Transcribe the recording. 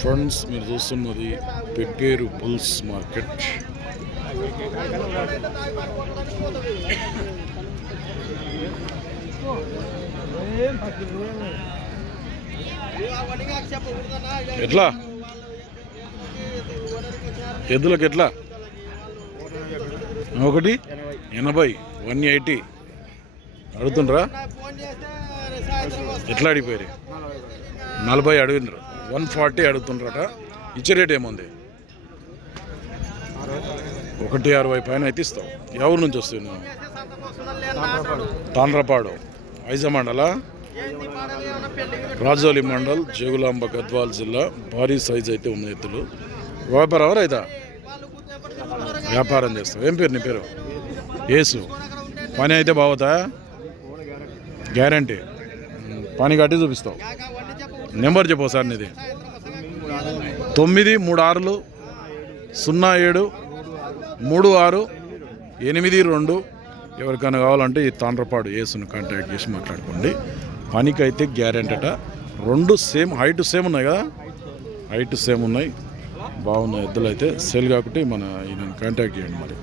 Friends, మీరు చూస్తున్నది Pebbair bulls market. ఎట్లా ఎద్దులకు ఎట్లా? 180, 180 అడుగుతుండ్రా? ఎట్లా అడిగిపోయారు? 40 అడిగినారు, 140 అడుగుతుండ్రట. ఇచ్చే రేట్ ఏముంది? 160 పైన అయితే ఇస్తావు. ఎవరి నుంచి వస్తావు నువ్వు? తాండ్రపాడు, ఐజా మండలా, రాజోలి మండల్, జగులాంబ, గద్వాల్ జిల్లా. భారీ సైజ్ అయితే ఉన్న ఎద్దులు. వ్యాపారం రైతా? వ్యాపారం చేస్తావు. ఏం పేరు నీ పేరు? యేసు. పని అయితే బాగుతా? గ్యారంటీ. పని కట్టి చూపిస్తావు. నెంబర్ చెప్పు సార్ నీది. 936073682. ఎవరికైనా కావాలంటే ఈ తాండ్రపాడు యేసును కాంటాక్ట్ చేసి మాట్లాడుకోండి. పనికైతే గ్యారెంటీ అట. 2 సేమ్ హైట్ సేమ్ ఉన్నాయి కదా, హైట్ సేమ్ ఉన్నాయి. బాగున్నాయి ఎద్దులు అయితే. సేల్ కాబట్టి ఈయనని కాంటాక్ట్ చేయండి మరి.